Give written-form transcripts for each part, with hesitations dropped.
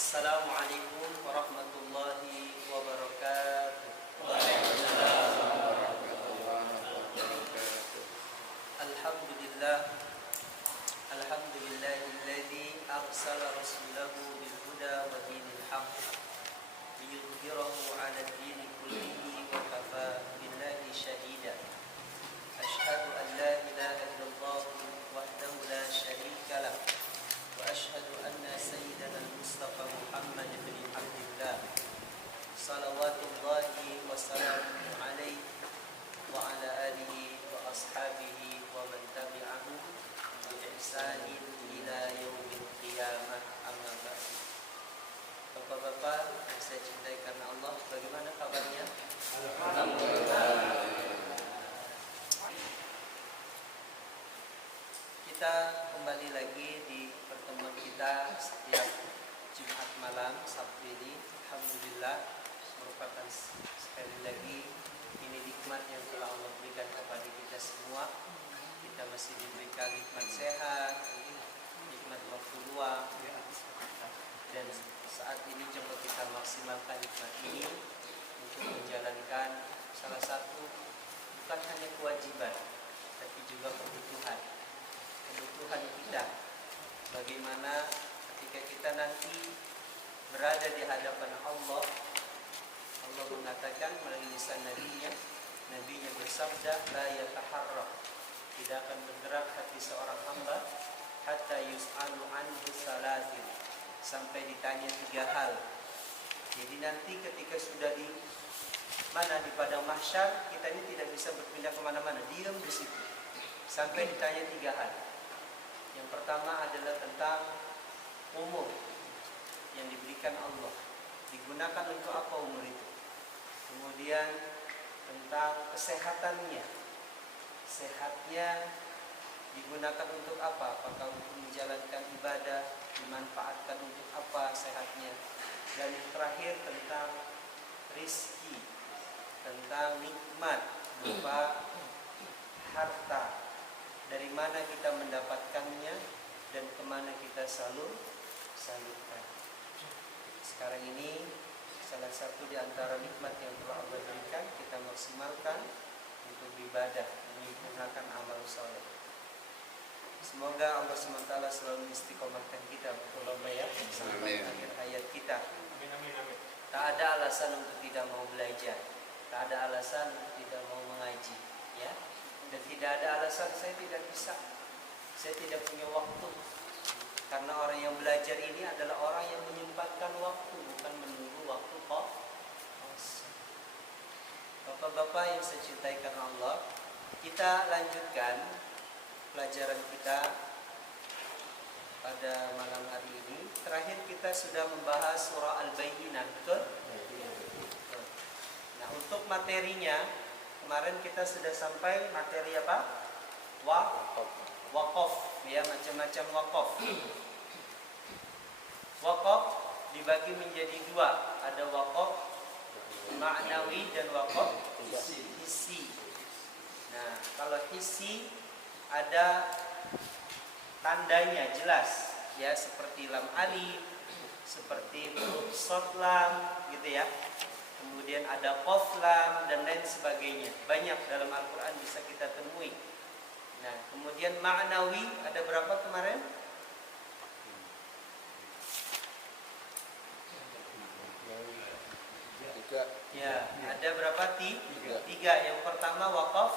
Assalamualaikum warahmatullahi wabarakatuh. Waalaikumsalam warahmatullahi wabarakatuh. Alhamdulillah. Alhamdulillahilladzi arsala rasulahu bil huda wa dinil haqq liyudhhirahu 'ala ad-dini kullihi wa kafaa billahi shahida. Asyhadu an la ilaha illallah wahdahu la syarika lah. وأشهد أن سيدنا المصطفى محمد بن عبد الله صلوات الله وسلامه عليه وعلى آله وأصحابه ومن تبعهم بإحسان إلى يوم القيامة أما بعد. Bapak-bapak yang saya cintai karena Allah, bagaimana kabarnya? Alhamdulillah. Kita kembali lagi di pertemuan kita setiap Jumat malam Sabtu ini. Alhamdulillah, merupakan sekali lagi ini nikmat yang telah Allah berikan kepada kita semua. Kita masih diberikan nikmat sehat, nikmat waktu luang, dan saat ini coba kita maksimalkan nikmat ini untuk menjalankan salah satu bukan hanya kewajiban tapi juga kebutuhan kita. Bagaimana ketika kita nanti berada di hadapan Allah, Allah mengatakan melalui lisan Nabinya bersabda, la yataharrak, tidak akan bergerak hati seorang hamba hatta yus'alu anhu salatin, sampai ditanya 3 hal. Jadi nanti ketika sudah di padang mahsyar, kita ini tidak bisa berpindah kemana-mana, diam di situ sampai ditanya 3 hal. Yang pertama adalah tentang umur yang diberikan Allah, digunakan untuk apa umur itu. Kemudian tentang kesehatannya, sehatnya digunakan untuk apa? Apakah untuk menjalankan ibadah, dimanfaatkan untuk apa sehatnya. Dan yang terakhir tentang rizki, tentang nikmat berupa harta, dari mana kita mendapatkannya dan kemana kita salurkan. Sekarang ini salah satu di antara nikmat yang telah Allah berikan, kita maksimalkan untuk ibadah, menggunakan amal soleh. Semoga Allah SWT selalu istiqomahkan kita, betul ya, sampai akhir hayat kita. Tak ada alasan untuk tidak mau belajar, tak ada alasan untuk tidak mau mengaji, ya. Dan tidak ada alasan saya tidak bisa, saya tidak punya waktu. Karena orang yang belajar ini adalah orang yang menyempatkan waktu, bukan menunggu waktu kosong. Bapak-bapak yang saya cintai karena Allah, kita lanjutkan pelajaran kita pada malam hari ini. Terakhir kita sudah membahas surah Al-Bayyinah, betul? Nah, untuk materinya kemarin kita sudah sampai materi apa? Wakaf, ya, macam-macam wakaf. Wakaf dibagi menjadi 2, ada wakaf ma'nawi dan wakaf hissi. Nah, kalau hissi ada tandanya jelas, ya, seperti lam alif, seperti huruf shad lam, gitu ya. Kemudian ada qaf lam dan lain sebagainya. Banyak dalam Al-Quran bisa kita temui. Nah, kemudian ma'nawi ada berapa kemarin? Ya, ada berapa? 3. Yang pertama wakaf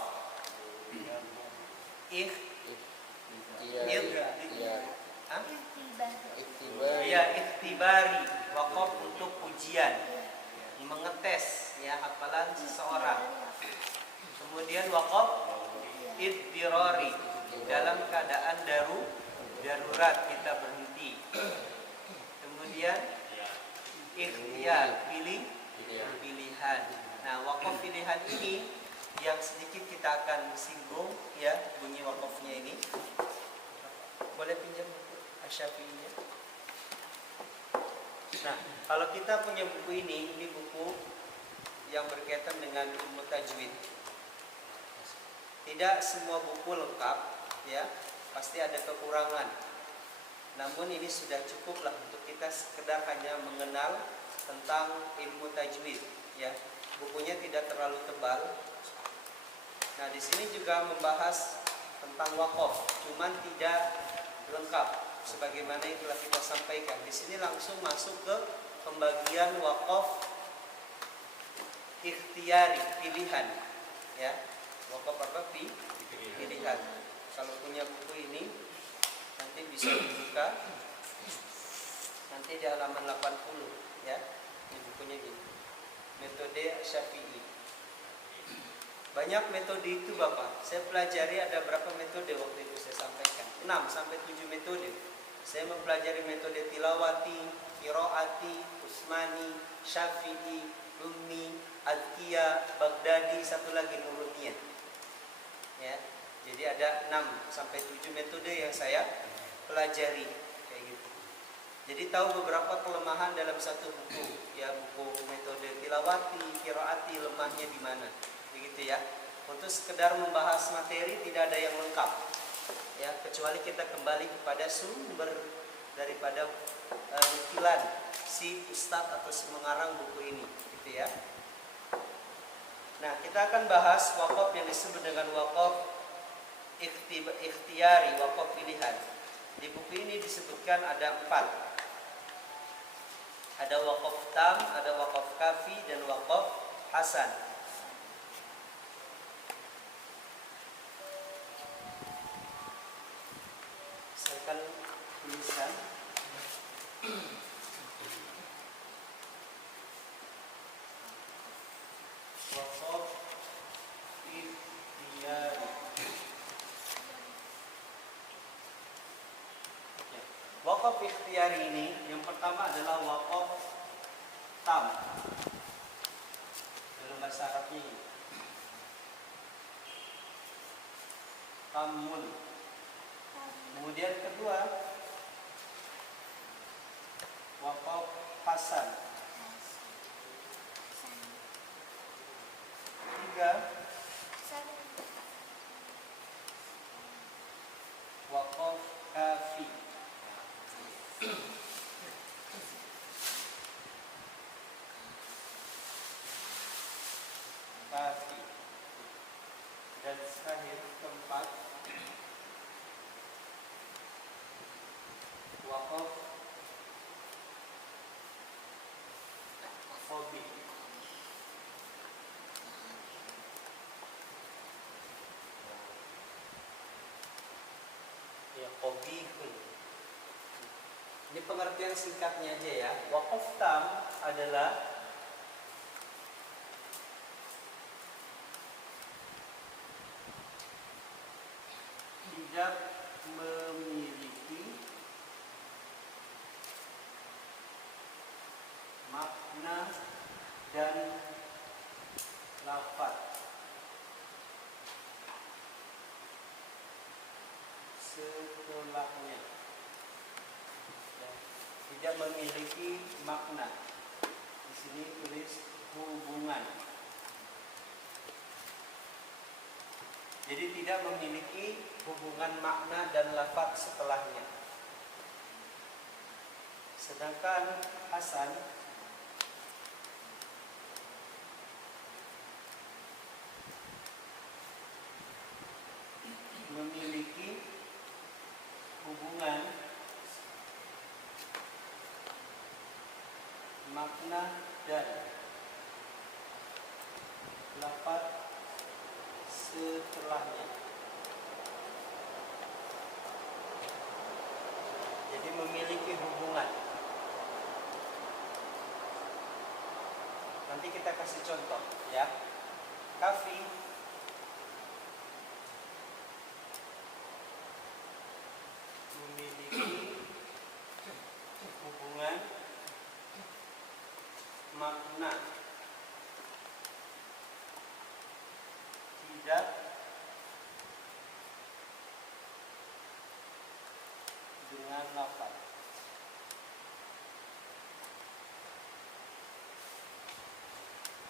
ikhtibari, wakaf untuk ujian, mengetes, ya, hafalan seseorang. Kemudian wakaf iddirari, dalam keadaan darurat kita berhenti. Kemudian ikhtiyar, pilihan. Nah, wakaf pilihan ini yang sedikit kita akan singgung, ya, bunyi wakafnya ini. Boleh pinjam buku Asy-Syafi'iynya? Nah, kalau kita punya buku ini buku yang berkaitan dengan ilmu tajwid. Tidak semua buku lengkap, ya, pasti ada kekurangan. Namun ini sudah cukuplah untuk kita sekedar hanya mengenal tentang ilmu tajwid, ya. Bukunya tidak terlalu tebal. Nah, di sini juga membahas tentang waqaf, cuman tidak lengkap sebagaimana yang telah kita sampaikan. Di sini langsung masuk ke pembagian waqaf ikhtiyari, pilihan, ya. Waqaf apa? Pilihan. Kalau punya buku ini nanti bisa dibuka, nanti di halaman 80, ya. Ini bukunya gini. Metode Syafi'i. Banyak metode itu Bapak. Saya pelajari ada berapa metode waktu itu saya sampaikan. 6 sampai 7 metode. Saya mempelajari metode tilawati, qiraati, usmani, syafi'i, ummi, adkiyah, baghdadi, satu lagi nuruniyah. Ya. Jadi ada 6 sampai 7 metode yang saya pelajari kayak gitu. Jadi tahu beberapa kelemahan dalam satu buku, ya, buku metode tilawati, qiraati, lemahnya di mana. Begitu ya. Untuk sekedar membahas materi tidak ada yang lengkap, ya, kecuali kita kembali kepada sumber daripada nukilan si ustadz atau si mengarang buku ini, gitu ya. Nah, kita akan bahas waqaf yang disebut dengan waqaf ikhtiyari, waqaf pilihan. Di buku ini disebutkan ada 4. Ada waqaf tam, ada waqaf kafi, dan waqaf hasan. Saya akan tuliskan. Waqaf ikhtiyari. Waqaf ikhtiyari ini yang pertama adalah waqaf tam. Dalam bahasa Arabnya ini tamun. Kemudian kedua waqaf hasan. Tiga waqaf kafi. Kafi. Dan terakhir keempat waqaf khobi. Ya, khobihun. Ini pengertian singkatnya aja ya. Waqaf tam adalah tidak memiliki makna dan lafaz setelahnya. Ya, tidak memiliki makna. Di sini tulis hubungan. Jadi tidak memiliki hubungan makna dan lafaz setelahnya. Sedangkan hasan memiliki hubungan makna dan lafaz setelahnya. Jadi memiliki hubungan. Nanti kita kasih contoh ya. Kafi memiliki hubungan makna tidak dengan lafaz.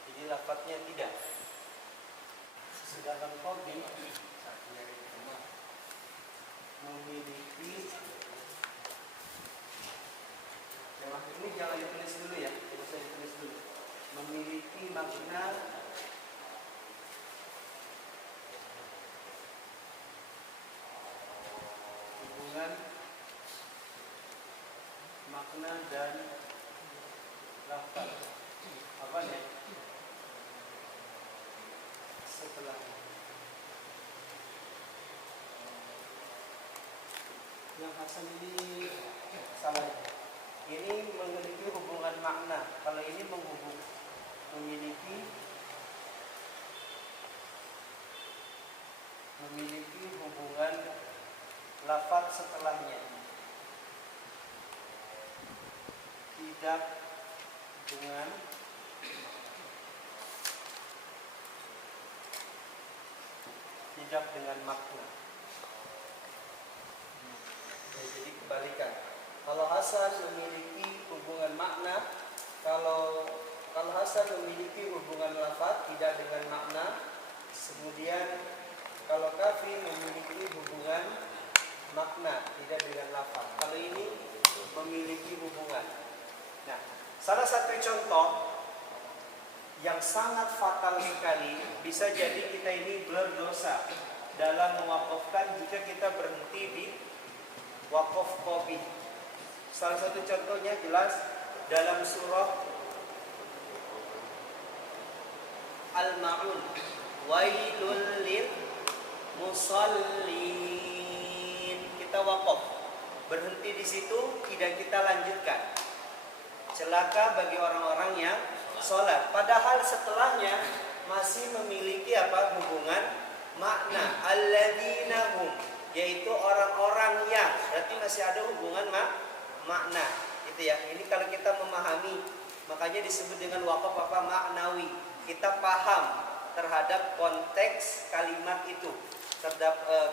Jadi lafaznya tidak. Sedangkan khobi memiliki Ini jangan ditulis dulu ya, tidak usah ditulis dulu. Memiliki makna hubungan makna dan lafaz. Apa nih? Setelah yang Hasan ini salah. Ini memiliki hubungan makna. Kalau ini memiliki hubungan lafaz setelahnya. Tidak dengan makna. Ya, jadi kebalikan. Kalau Hasan memiliki hubungan makna, kalau Hasan memiliki hubungan lafaz tidak dengan makna. Kemudian kalau Kafi memiliki hubungan makna tidak dengan lafaz. Kalau ini memiliki hubungan. Nah, salah satu contoh yang sangat fatal sekali, bisa jadi kita ini berdosa dalam mewakafkan jika kita berhenti di wakaf qobi. Salah satu contohnya jelas dalam surah Al-Ma'un, wailul lil musallin. Kita wakaf, berhenti di situ, tidak kita lanjutkan. Celaka bagi orang-orang yang sholat. Padahal setelahnya masih memiliki hubungan makna. Alladzina hum, yaitu orang-orang yang, berarti masih ada hubungan makna. Itu ya. Ini kalau kita memahami, makanya disebut dengan wakaf maknawi. Kita paham terhadap konteks kalimat itu.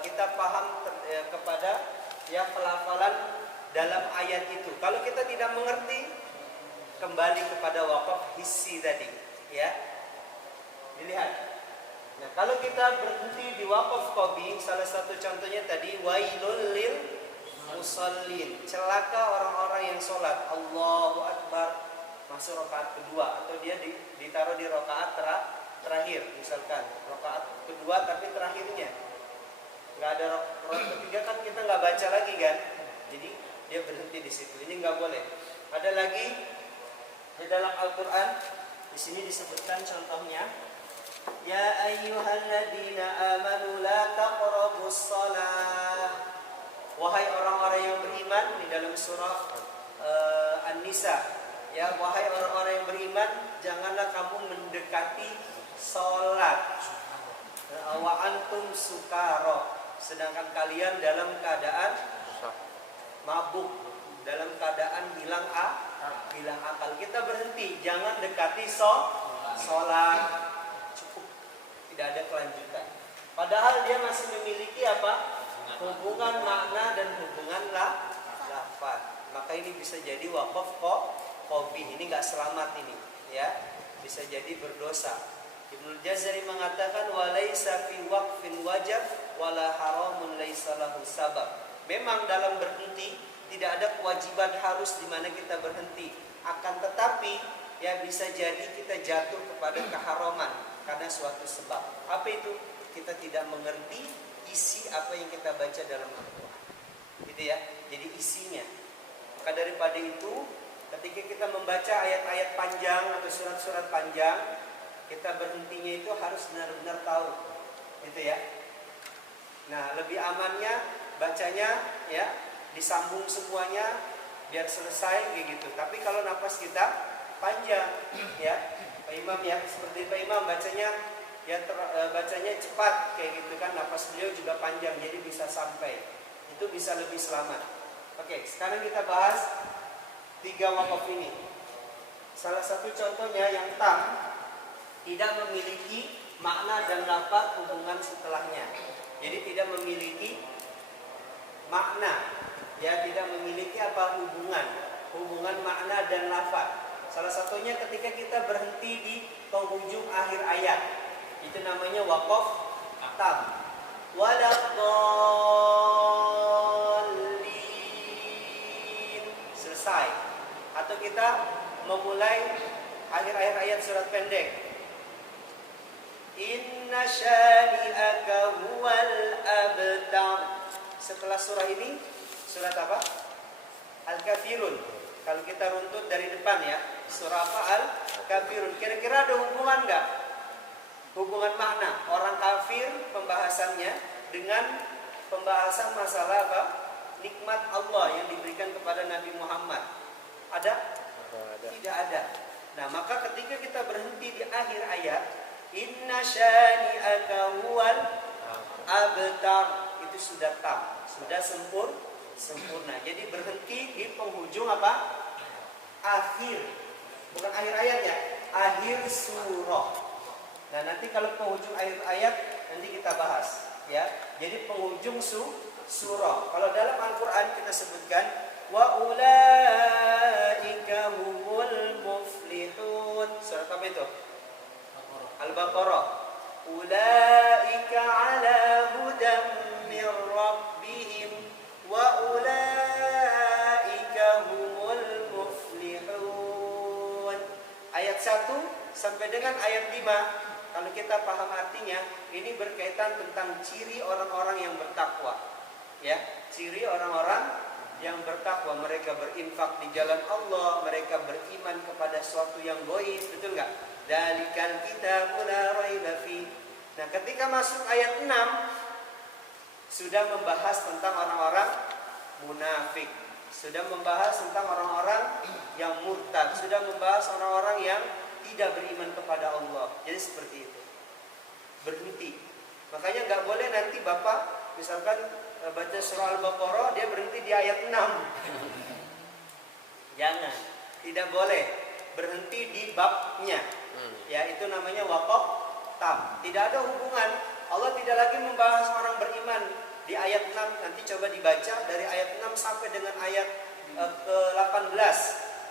Kita paham kepada pelafalan dalam ayat itu. Kalau kita tidak mengerti, kembali kepada wakaf hissi tadi, ya. Dilihat. Nah, kalau kita berhenti di wakaf qobi, salah satu contohnya tadi wailul lil musallin. Celaka orang-orang yang sholat. Allahu Akbar, masuk rakaat kedua, atau dia ditaruh di rakaat terakhir, misalkan rakaat kedua tapi terakhirnya. Nggak ada rakaat ketiga kan kita nggak baca lagi kan. Jadi dia berhenti di situ. Ini nggak boleh. Ada lagi di dalam Al-Quran, di sini disebutkan contohnya, ya ayyuhalladzina amanu la taqrabus shalah. Wahai orang-orang yang beriman, di dalam surah An-Nisa, ya, wahai orang-orang yang beriman, janganlah kamu mendekati salat. Wa antum sukara, sedangkan kalian dalam keadaan mabuk, dalam keadaan hilang akal. Kita berhenti, jangan dekati sholat. Cukup, tidak ada kelanjutan. Padahal dia masih memiliki hubungan makna dan hubungan lafaz. Maka ini bisa jadi wakaf qobi. Ini nggak selamat ini, ya. Bisa jadi berdosa. Ibnu Jazari mengatakan walaisa fi waqfin wajib wala haramun laisa lahu sabab. Memang dalam berhenti tidak ada kewajiban harus di mana kita berhenti. Akan tetapi ya bisa jadi kita jatuh kepada keharaman karena suatu sebab. Apa itu? Kita tidak mengerti isi apa yang kita baca dalam Al-Quran. Gitu ya. Jadi isinya. Maka daripada itu, ketika kita membaca ayat-ayat panjang atau surat-surat panjang, kita berhentinya itu harus benar-benar tahu. Gitu ya. Nah, lebih amannya bacanya ya disambung semuanya biar selesai kayak gitu. Tapi kalau nafas kita panjang, ya Pak Imam ya, seperti Pak Imam bacanya bacanya cepat kayak gitu kan, nafas beliau juga panjang, jadi bisa sampai. Itu bisa lebih selamat. Oke, sekarang kita bahas 3 wakaf ini. Salah satu contohnya yang tam tidak memiliki makna dan lafaz hubungan setelahnya. Jadi tidak memiliki makna, ya, tidak memiliki hubungan makna dan lafaz. Salah satunya ketika kita berhenti di penghujung akhir ayat, itu namanya wakaf tam. Waladhdallin, selesai. Atau kita memulai akhir-akhir ayat surat pendek. Inna syani'aka huwal abtar. Setelah surah ini, surat apa? Al-Kafirun. Kalau kita runtut dari depan ya, surah apa? Al-Kafirun. Kira-kira ada hubungan nggak? Hubungan makna orang kafir pembahasannya dengan pembahasan masalah apa? Nikmat Allah yang diberikan kepada Nabi Muhammad. Ada? Tidak ada. Nah, maka ketika kita berhenti di akhir ayat, inna syani'aka huwal abtar, itu sudah tam, sudah sempurna. Jadi berhenti di penghujung apa? Akhir. Bukan akhir ayatnya, akhir surah. Nah, nanti kalau penghujung akhir ayat nanti kita bahas, ya. Jadi penghujung surah. Kalau dalam Al-Qur'an kita sebutkan wa ulaika humul muflihun. Surat apa itu? Al-Baqarah. Ulaika ala hudam mir rabbihim wa ulaika humul muflihun. Ayat 1 sampai dengan ayat 5. Kalau kita paham artinya, ini berkaitan tentang ciri orang-orang yang bertakwa. Ya, ciri orang-orang yang bertakwa, mereka berinfak di jalan Allah, mereka beriman kepada sesuatu yang gaib, betul enggak? Dalikal kitabul la raiba fi. Nah, ketika masuk ayat 6 sudah membahas tentang orang-orang munafik, sudah membahas tentang orang-orang yang murtad, sudah membahas orang-orang yang tidak beriman kepada Allah. Jadi seperti itu. Berhenti. Makanya nggak boleh nanti Bapak misalkan baca surah Al-Baqarah dia berhenti di ayat 6. Jangan. Tidak boleh berhenti di babnya. Ya, itu namanya waqaf tam. Tidak ada hubungan. Allah tidak lagi membahas orang beriman di ayat 6. Nanti coba dibaca dari ayat 6 sampai dengan ayat ke-18.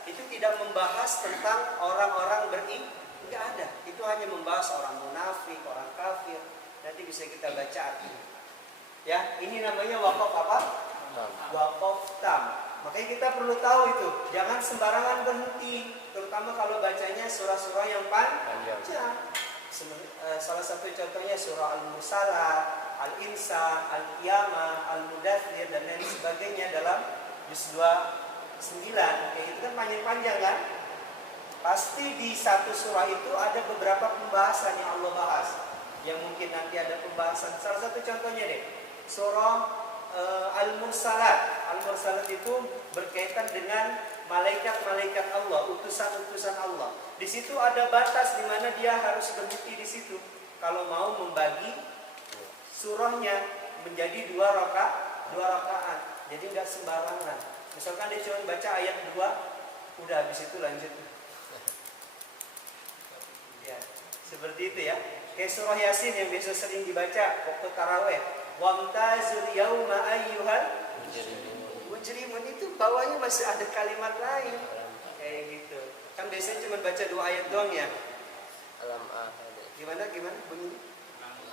Itu tidak membahas tentang orang-orang beriman, enggak ada. Itu hanya membahas orang munafik, orang kafir. Nanti bisa kita baca artinya. Ya, ini namanya waqaf apa? Waqaf tam. Makanya kita perlu tahu itu. Jangan sembarangan berhenti, terutama kalau bacanya surah-surah yang panjang. Salah satu contohnya surah Al-Mursalat, Al-Insan, Al-Qiyamah, Al-Mudaththir dan lain sebagainya dalam juz 9, kayak itu kan panjang-panjang kan? Pasti di satu surah itu ada beberapa pembahasan yang Allah bahas, yang mungkin nanti ada pembahasan. Salah satu contohnya deh, surah Al-Mursalat. Al-Mursalat itu berkaitan dengan malaikat-malaikat Allah, utusan-utusan Allah. Di situ ada batas di mana dia harus berhenti di situ kalau mau membagi surahnya menjadi dua rakaat. Jadi nggak sembarangan. Misalkan dia cuma baca ayat 2, udah habis itu lanjut. Ya, seperti itu ya. Kayak surah Yasin yang biasa sering dibaca waktu tarawih. Wamtazul yauma ayyuhal mujrimun, itu bawahnya masih ada kalimat lain. Kayak gitu. Kan biasanya cuma baca 2 ayat doang ya. Alam ahad. Gimana bunyi?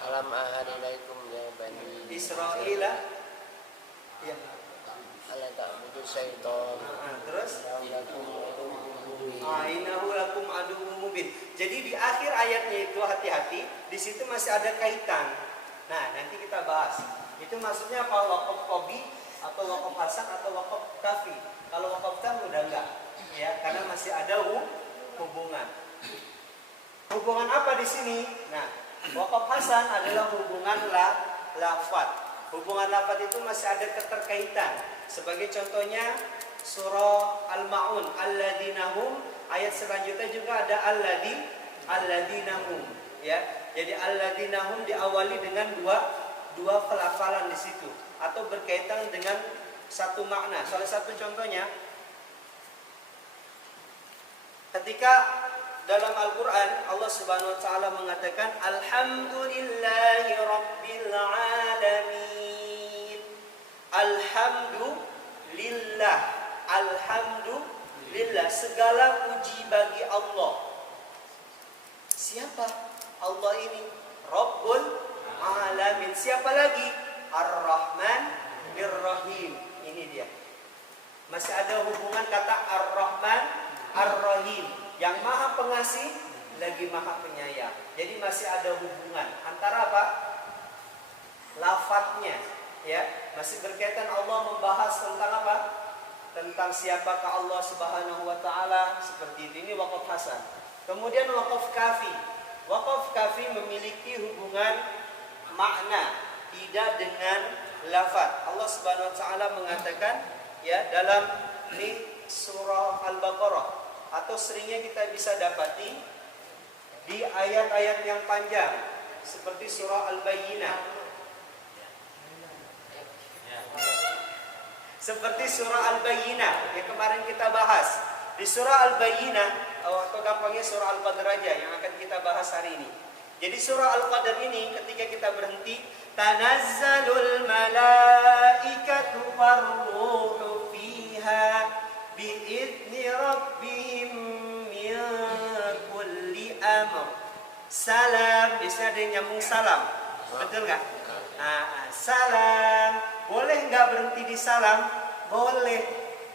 Alam ahad alaikum ya bani Israil. Ya. Ala ta'budu syaitan. Terus Lakum innahu lakum aduwwum mubin. Jadi di akhir ayatnya itu hati-hati, di situ masih ada kaitan. Nah, nanti kita bahas. Itu maksudnya apa? Waqaf qabi atau waqaf hasan atau waqaf kafi. Kalau waqaf tam udah enggak. Ya, karena masih ada hubungan. Hubungan apa di sini? Nah, waqaf hasan adalah hubungan lafaz. Hubungan lafaz itu masih ada keterkaitan. Sebagai contohnya surah Al-Ma'un, alladzinahum, ayat selanjutnya juga ada alladzinahum, ya. Jadi alladzinahum diawali dengan dua pelafalan di situ atau berkaitan dengan satu makna. Salah satu contohnya ketika dalam Al-Qur'an Allah Subhanahu wa taala mengatakan alhamdulillahi rabbil alamin. Alhamdulillah, segala puji bagi Allah. Siapa Allah ini? Rabbul alamin. Siapa lagi? Ar-Rahman Bir-Rahim. Ini dia. Masih ada hubungan kata Ar-Rahman masih lagi Maha Penyayang. Jadi masih ada hubungan antara apa? Lafadznya, ya, masih berkaitan. Allah membahas tentang apa? Tentang siapakah Allah Subhanahu wa taala, seperti itu. Ini waqaf hasan. Kemudian waqaf kafi. Waqaf kafi memiliki hubungan makna, tidak dengan lafaz. Allah Subhanahu wa taala mengatakan, ya, dalam ini surah Al-Baqarah, atau seringnya kita bisa dapati di ayat-ayat yang panjang seperti surah Al-Bayyinah. Seperti surah Al-Bayyinah yang kemarin kita bahas. Di surah Al-Bayyinah, atau gampangnya surah Al-Qadr aja yang akan kita bahas hari ini. Jadi surah Al-Qadr ini ketika kita berhenti, tanazzalul malaikatu warruhu fiha biidzni rabbihim min kulli amr. Salam, biasanya ada yang nyambung salam. Betul nggak? Salam. Boleh nggak berhenti di salam? Boleh.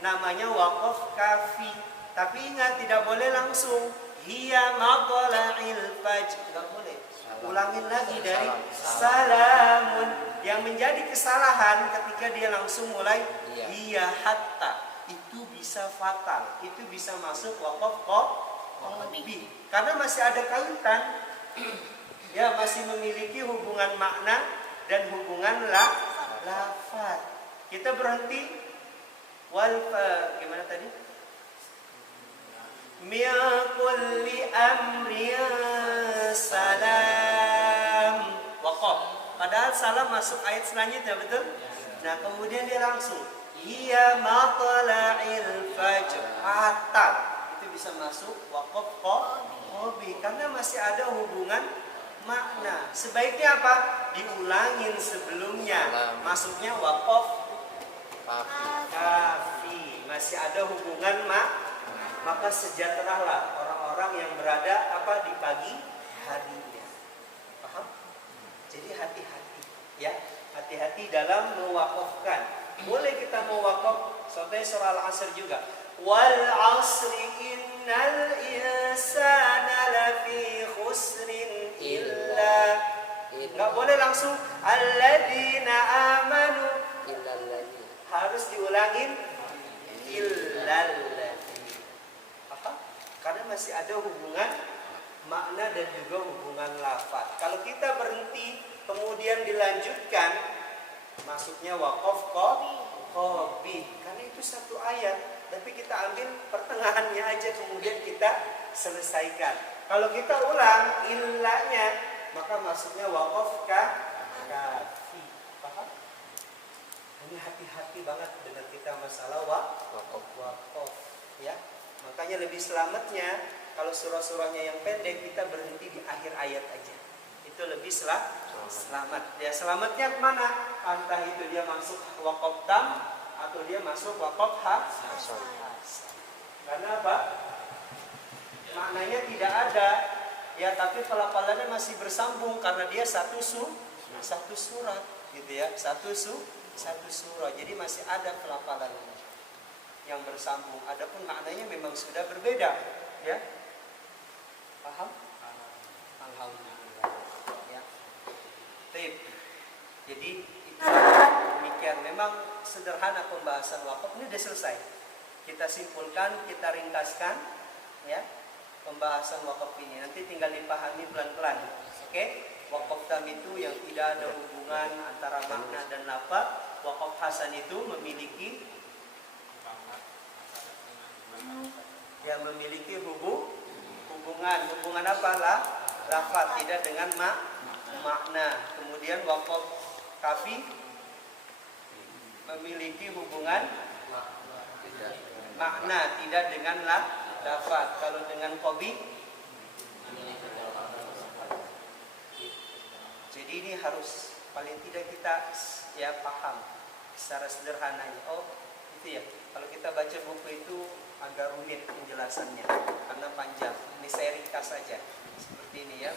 Namanya waqaf kafi. Tapi ingat, tidak boleh langsung hiya matla'il fajr. Nggak boleh. Ulangin lagi dari salamun. Yang menjadi kesalahan ketika dia langsung mulai hiya hatta. Itu bisa fatal. Itu bisa masuk waqaf qafi. Karena masih ada kaitan. Ya, masih memiliki hubungan makna dan hubungan lafaz. Kita berhenti gimana tadi? Min kulli amrin salam. Waqaf. Padahal salam masuk ayat selanjutnya, betul? Nah, kemudian dia langsung hiya matla'il fajr. Fatal. Itu bisa masuk waqaf qafi karena masih ada hubungan makna. Sebaiknya apa? Diulangin sebelumnya. Masuknya waqaf kafi. Masih ada hubungan maka sejahteralah orang-orang yang berada apa di pagi harinya. Paham? Jadi hati-hati, ya. Hati-hati dalam mewakafkan. Boleh kita mewakaf sampai surah Al-Asr juga. Wal 'asri innal insana lafi khusrin illa. Enggak boleh langsung alladzina amanu. Illalladzina. Harus diulangin illalladzina. Apa? Karena masih ada hubungan makna dan juga hubungan lafaz. Kalau kita berhenti kemudian dilanjutkan, masuknya waqaf qafi. Karena itu satu ayat. Tapi kita ambil pertengahannya aja, kemudian kita selesaikan. Kalau kita ulang illanya, maka masuknya waqaf kafi. Paham? Ini hati-hati banget dengan kita masalah waqaf. Ya. Makanya lebih selamatnya kalau surah-surahnya yang pendek kita berhenti di akhir ayat aja. Itu lebih selamat. Ya, selamatnya kemana? Entah itu dia masuk waqaf tam atau dia masuk waqaf hasan. Karena apa? Maknanya tidak ada, ya, tapi pelafalannya masih bersambung karena dia satu surat, gitu ya, satu surah. Jadi masih ada pelafalannya yang bersambung. Adapun maknanya memang sudah berbeda, ya. Paham? Alhamdulillah. Ya. Baik. Jadi itu demikian. Memang sederhana pembahasan wakaf ini sudah selesai. Kita simpulkan, kita ringkaskan, ya, pembahasan wakaf ini. Nanti tinggal dipahami pelan-pelan. Oke? Wakaf tam itu yang tidak ada hubungan antara makna dan lafaz. Wakaf hasan itu memiliki hubungan apa lah? Lafaz, tidak dengan makna. Kemudian wakaf kafi memiliki hubungan makna, tidak dengan lafaz. Kalau dengan qabi, jadi ini harus paling tidak kita ya paham secara sederhananya. Oh, itu ya. Kalau kita baca buku itu agak rumit penjelasannya karena panjang. Ini saya ringkas saja seperti ini ya.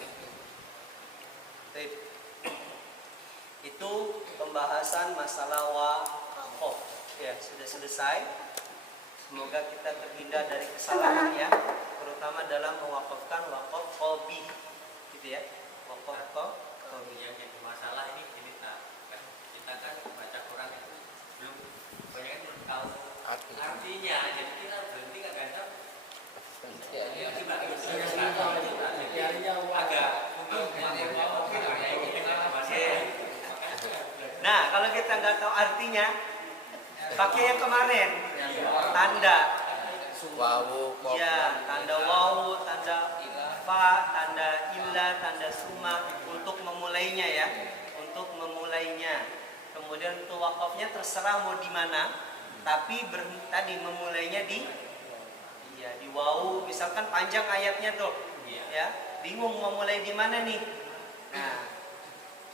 Baik. Itu pembahasan masalah waqaf. Ya, sudah selesai. Semoga kita terhindar dari kesalahan ya, terutama dalam mewakafkan nggak tahu artinya, pakai yang kemarin, tanda. Wawu, kop. Ya, tanda wawu, tanda fa, tanda illa, tanda summa untuk memulainya ya, untuk memulainya. Kemudian untuk wakafnya terserah mau di mana, tapi tadi memulainya di wawu. Misalkan panjang ayatnya tuh, ya, bingung mau mulai di mana nih. Nah,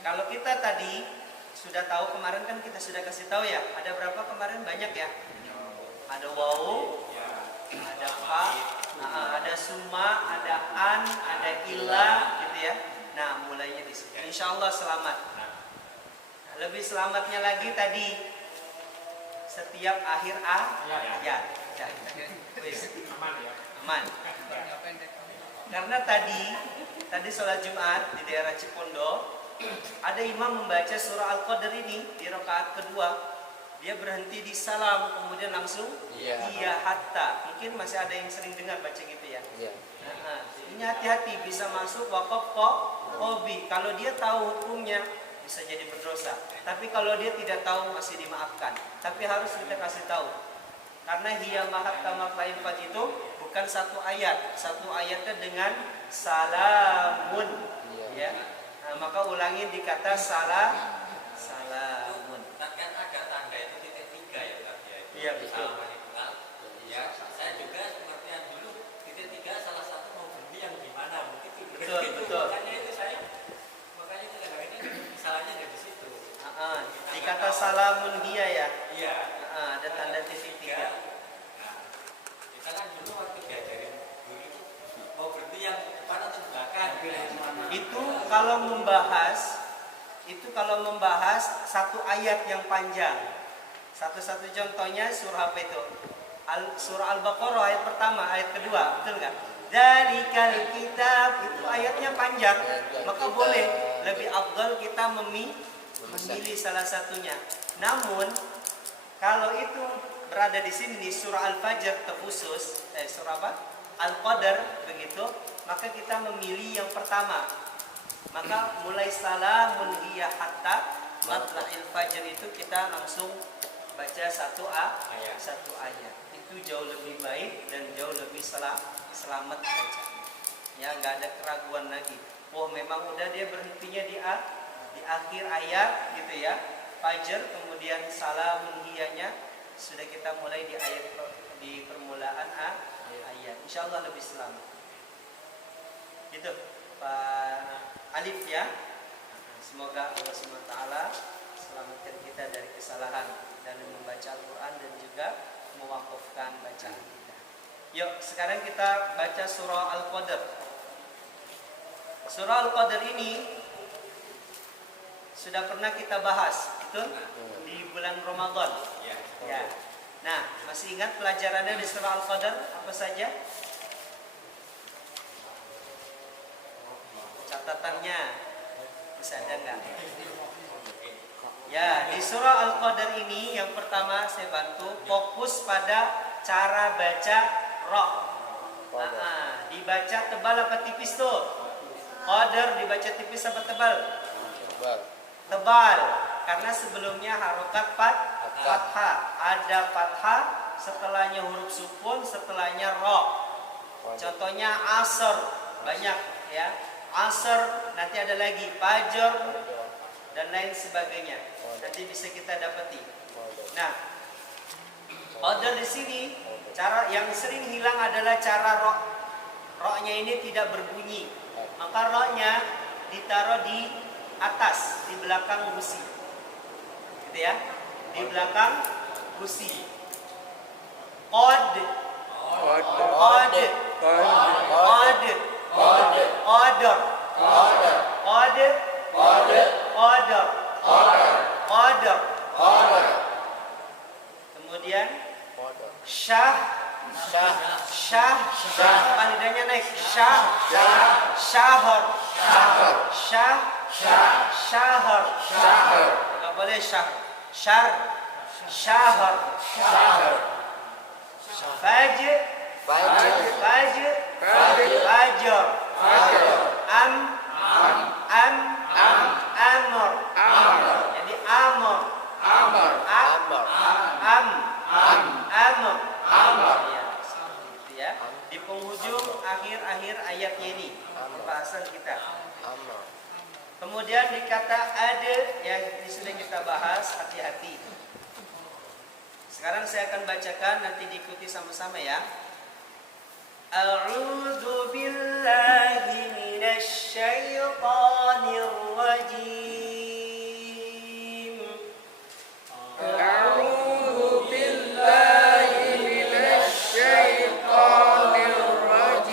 kalau kita tadi sudah tahu kemarin kan kita sudah kasih tahu ya, ada berapa kemarin banyak ya? Ada wawu, ada fa, ada summa, ada an, ada illa, gitu ya. Nah, mulainya di situ. Insya Allah selamat. Nah, lebih selamatnya lagi tadi setiap akhir ayat. Aman. Karena tadi sholat Jumat di daerah Cipondo, ada imam membaca surah Al-Qadr ini di rakaat kedua. Dia berhenti di salam, kemudian langsung iya hatta. Mungkin masih ada yang sering dengar baca gitu ya. Iya. Nah, ini hati-hati bisa masuk wakaf hobi. Kalau dia tahu hukumnya bisa jadi berdosa. Tapi kalau dia tidak tahu masih dimaafkan. Tapi harus kita kasih tahu. Karena hiya mahatta maflaifat itu bukan satu ayat. Satu ayatnya dengan salamun. Ya. Nah, maka ulangi di kata salamun. Iya betul. Ya, saya juga seperti yang dulu titik 3 salah satu mau berhenti yang gimana mungkin itu Betul. makanya itu kadang-kadang salahnya dari situ. Di kata salamun dia ya. Iya. Ada tanda titik 3. Nah, kita kan dulu waktu diajarin dulu itu mau berhenti yang depan atau belakang. Itu kalau membahas satu ayat yang panjang. Satu-satu contohnya surah apa itu? Surah Al-Baqarah ayat pertama, ayat kedua, betul nggak? Dzalikal kitab, itu ayatnya panjang, maka boleh lebih afdal kita memilih salah satunya. Namun kalau itu berada di sini di surah Al-Fajr terkhusus, surah apa? Al-Qadar begitu, maka kita memilih yang pertama. Maka mulai salamun hiya hatta matla'il fajr itu kita langsung baca satu ayat. Itu jauh lebih baik dan jauh lebih selamat baca. Ya, nggak ada keraguan lagi. Oh, memang udah dia berhentinya di akhir ayat gitu ya. Fajr, kemudian salamun hiyanya sudah kita mulai di permulaan ayat. Insyaallah lebih selamat. Gitu, Pak Alif ya. Semoga Allah SWT selamatkan kita dari kesalahan dan membaca Al-Quran dan juga mewakafkan bacaan kita. Yuk, sekarang kita baca surah Al-Qadr. Surah Al-Qadr ini sudah pernah kita bahas, betul? Di bulan Ramadan. Ya. Nah, masih ingat pelajarannya di surah Al-Qadr apa saja? Catatannya bisa ada nggak? Ya, di surah Al-Qadr ini yang pertama saya bantu fokus pada cara baca ro. Dibaca tebal apa tipis tuh? Qadr dibaca tipis apa tebal? Tebal. Karena sebelumnya harokat fathah. Ada fathah, setelahnya huruf sukun, setelahnya ro. Contohnya asr, banyak ya. Asr, nanti ada lagi fajr dan lain sebagainya. Nanti bisa kita dapati. Nah, qadr di sini cara yang sering hilang adalah cara ro. Ro-nya ini tidak berbunyi. Maka ro-nya ditaruh di atas, di belakang gusi. Gitu ya. Di belakang gusi. Qad. Kemudian syah. Lidahnya naik. Syahr. Enggak boleh syahr. Fajr. Amr. Jadi amr. di penghujung akhir-akhir ayatnya ini pembahasan kita. Kemudian di kata ada yang sudah kita bahas, hati-hati. Sekarang saya akan bacakan, nanti diikuti sama-sama ya. A'udzu billahi minasy syaithanir rajim. A'udzu billahi minasy syaithanir rajim.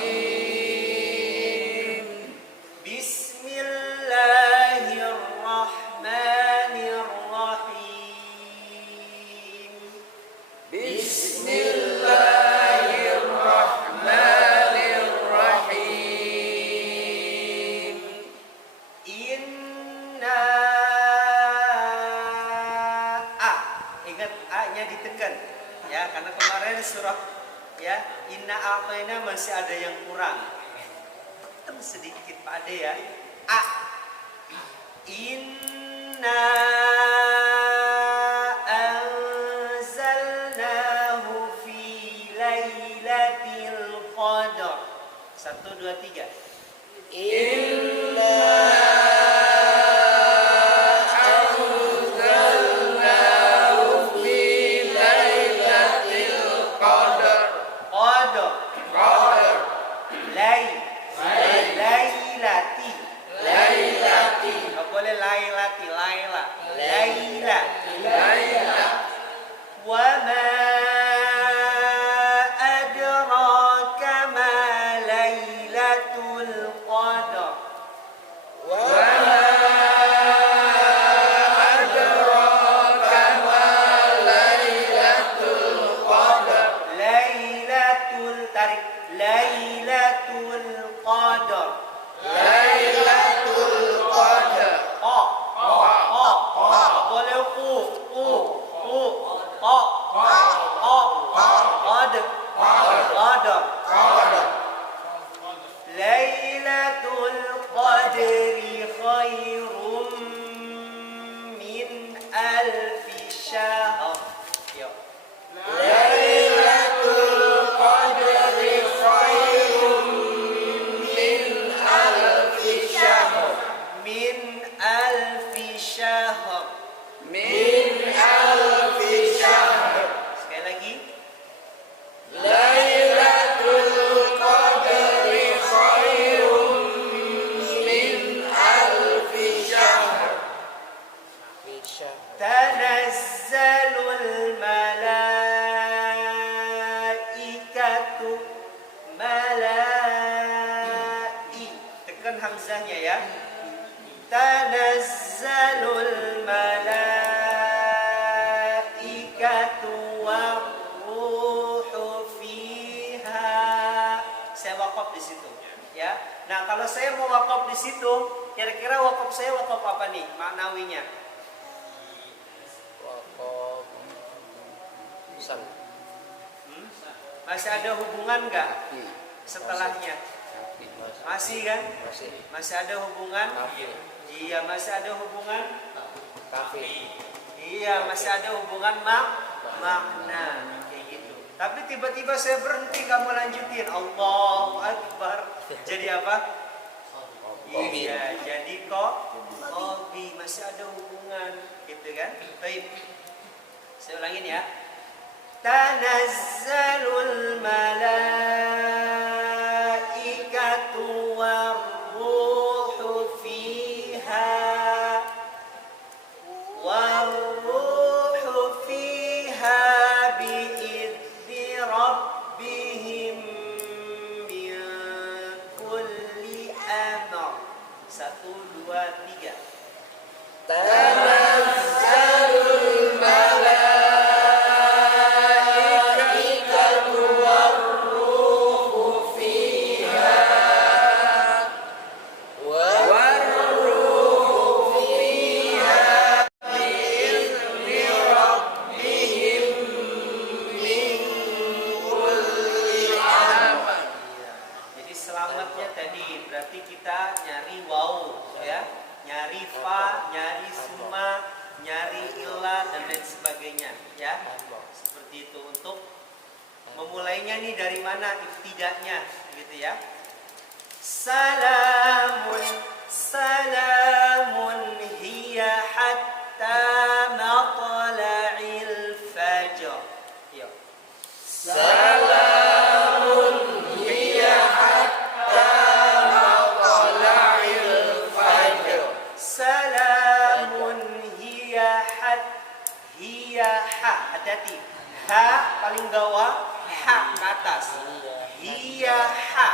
Bismillahirrahmanirrahim. Bismillahirrahmanirrahim. Inna ingat A-nya ditekan ya, karena kemarin surah ya inna a'tayna masih ada yang kurang. Tekan sedikit Pak Ade ya. A. Inna anzalnahu fi lailatul qadar. 1 2 3. Inna anzalnahu fi lailatul qadar. Qadar. Qadar. Lailati. Lailati. Enggak boleh lailati, laila. Laila. Laila. Wa ma adraka ma lailatul qadar. Wa ma adraka ma lailatul qadar. Lailatul tarik. Lailatul qadar. Lailatul qadar. Boleh qadar. Lailatul qadri khairum min alfi syahr. Yuk. Lailatul qadri khairum min alfi syahr. Min alfi syahr. Min alfi syahr. Sekali lagi. Lailatul qadri khairum min alfi syahr. Tanazzalul malaikatu tekan hamzahnya ya. Tanazzalul malaikatu warruhu fiha. Saya wakaf di situ ya. Nah, kalau saya mau wakaf di situ, kira-kira wakaf saya wakaf apa nih maknawinya? Masih ada hubungan nggak setelahnya? Masih kan? Masih ada hubungan? Iya, masih ada hubungan? Iya, masih ada hubungan makna kayak gitu. Tapi tiba-tiba saya berhenti, kamu lanjutin Allahu Akbar. Jadi apa? Iya, jadi hobi, masih ada hubungan gitu kan? Baik. Saya ulangin ya. Tanazzalul malaikatu warruhu fiha. Warruhu fiha bi'izni rabbihim min kulli amr. 1 2 3. Tanazzalul malaikatu warruhu fiha. Warruhu fiha bi'izni rabbihim min kulli amr. Jadi selamatnya tadi berarti kita nyari waw ya, nyari fa, nyari summa, nyari ilah dan lain sebagainya ya. Seperti itu untuk memulainya nih dari mana ibtidanya gitu ya. Salamun salamun hiya hatta matla'il fajr. Yuk. Salamun hiya hatta matla'il fajr. Salamun hiya ha, hati-hati. Ha paling bawah, ha ke atas. Hiya ha.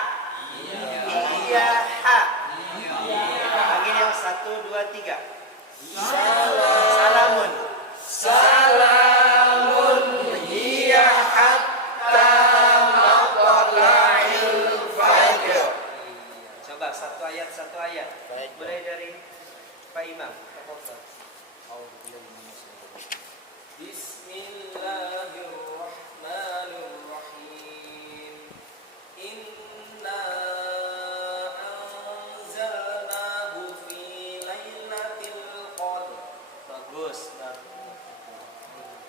Hiya ha. Lagi yang 1 2 3. Salamun. Salamun hiya hatta matla'il fajr. Coba satu ayat. Mulai dari Pak Imam. Bismillahirrahmanirrahim. Inna anzalnahu fi lailatul qadr. Bagus.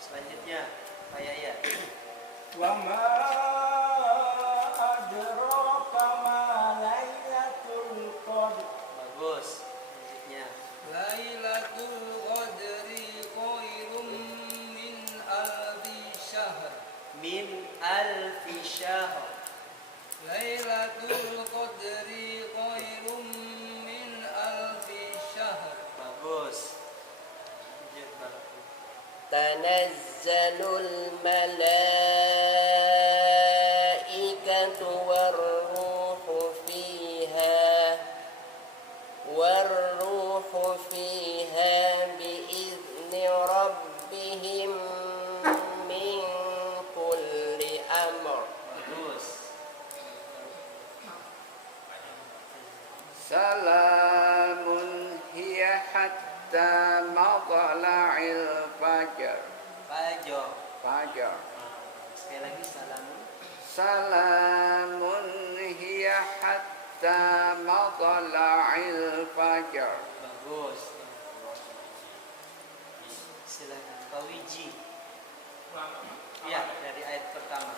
Selanjutnya Pak Yaya. Wa ma adraka ma lailatul qadr. Bagus. Selanjutnya Lailatul qadri khairum min alfi syahr. min alfi syahr. Lailatul qadri khairum min alfi syahr. Bagus. تنزل الملائكة والروح فيها بإذن ربهم من كل أمر. Bagus. Salamun hiya hatta matla'il fajr. Fajr. Sekali lagi salamun. Salamun hiya hatta matla'il fajr. Bagus. Silakan Pak Wiji. Ya, dari ayat pertama.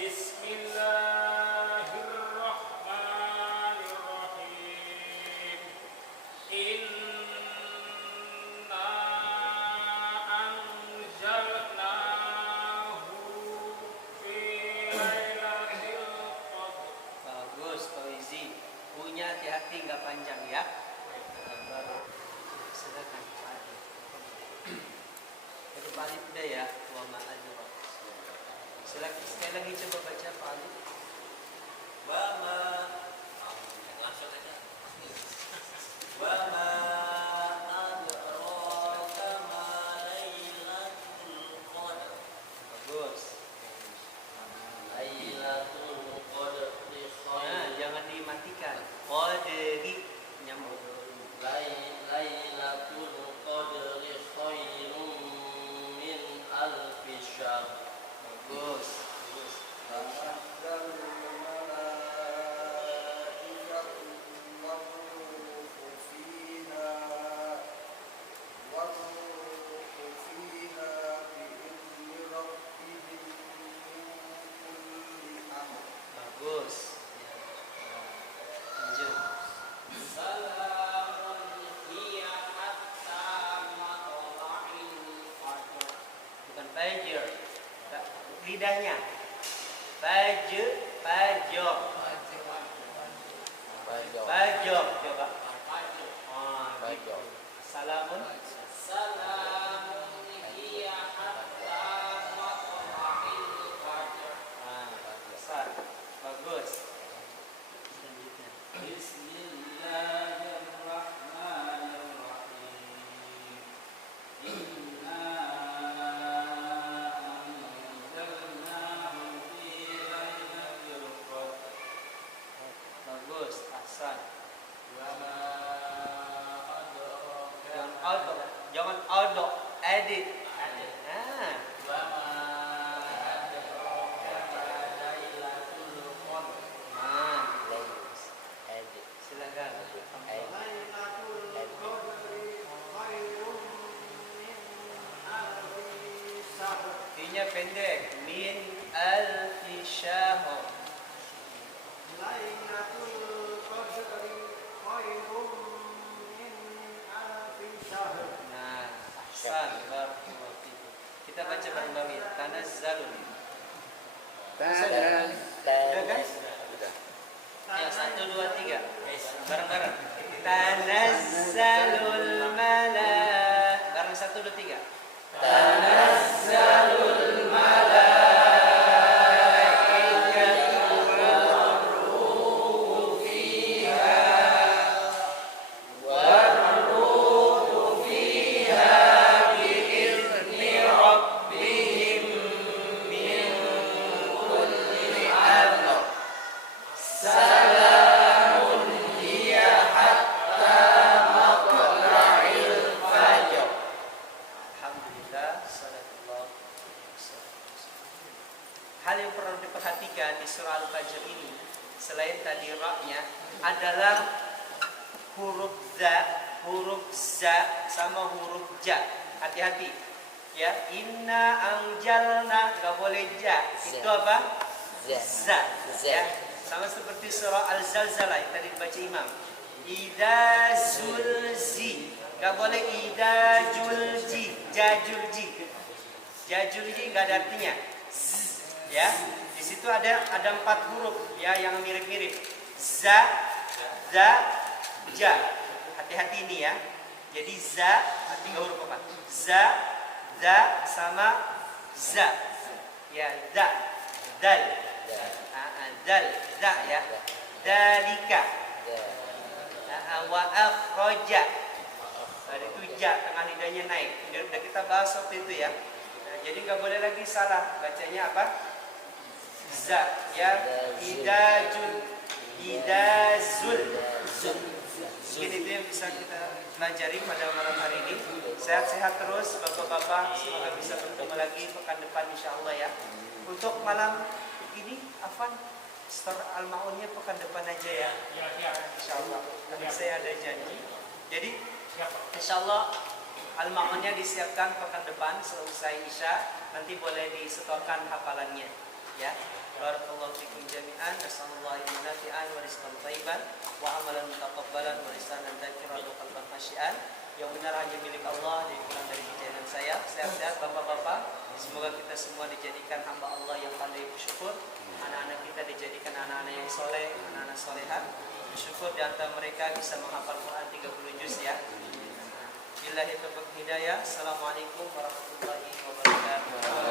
Bismillahirrahmanirrahim. Inna anzalnahu fi lailatul qadr. Bagus Pak Wiji. Punya hati-hati nggak panjang ya. Baru. Silakan Pak Adi. Jadi Pak Adi udah ya. Wa ma ajra. Silakan sekali lagi coba baca Pak Adi. Wa ma langsung aja. Wa ma adraka ma lailatul qadr. Bagus. Lailatul qadri Nah, jangan dimatikan. Qadri nyambung. Lailatul qadri khairum min alfi syahr. Bagus. Bagus. Ya. Lanjut. Salamun hiya hatta matla'il fajr. Bukan fajr. Lidahnya. Fajr. Fajr. Coba. Oh, gitu. Salamun. Salamun hiya hatta matla'il fajr. Besar. Bagus. Selanjutnya. Bismillahirrahmanirrahim. Inna anzalnahu fi lailatul qadr. Bagus. Ahsan. Wa ma adraka Jangan odo. Jangan odo. Intinya pendek. Min alfi syahr. Nah, ahsan, barakallahu fikum. Kita baca bareng-bareng ya. Tanazzalun. Tanaz Udah guys? Ya, 1, 2, 3. Bareng-bareng. Tanazzalul bareng 1, 2, 3. Tanazzalul Alhamdulillah, salatullah. Hal yang perlu diperhatikan di surah Al-Fajr ini, selain tadi ra-nya, adalah huruf za sama huruf ja. Hati-hati. Ya, inna anjalna, nggak boleh ja. Itu apa? Za. Ya. Sama seperti surah Al-Zalzalah yang tadi dibaca imam. Idza zulzi, nggak boleh idza julji, jajulji. Jajulji nggak ada artinya. Ya, di situ ada 4 huruf ya yang mirip-mirip. Za, ja. Hati-hati ini ya. Jadi za, 3 huruf apa? Za, sama za. Ya, dal. Dal ya. Dalika. Wa akhraja. Ada itu ja, tengah lidahnya naik. Udah kita bahas waktu itu ya. Nah, jadi nggak boleh lagi salah bacanya apa? Za ya. Idazul. Mungkin itu yang bisa kita pelajari pada malam hari ini. Sehat-sehat terus bapak-bapak. Semoga bisa bertemu lagi pekan depan insyaallah ya. Untuk malam ini Afan store Al-Ma'unnya pekan depan aja ya. Insyaallah. Nanti saya ada janji. Jadi insyaallah Al-Ma'unnya disiapkan pekan depan selesai Isya. Nanti boleh disetorkan hafalannya ya. Barakallahu fikum jami'an. Nasallallahu ilman nafi'an wa rizqan thayyiban wa amalan mutaqabbalan wa lisanan dzakiran wa qalban khashi'an. Yang benar hanya milik Allah dan kurang dari kejadian saya. Sehat-sehat bapak-bapak. Semoga kita semua dijadikan hamba Allah yang pandai bersyukur. Anak-anak kita dijadikan anak-anak yang soleh, anak-anak solehat. Bersyukur di antara mereka bisa menghafal Quran 30 juz ya. Billahi taufiq hidayah. Assalamualaikum warahmatullahi wabarakatuh.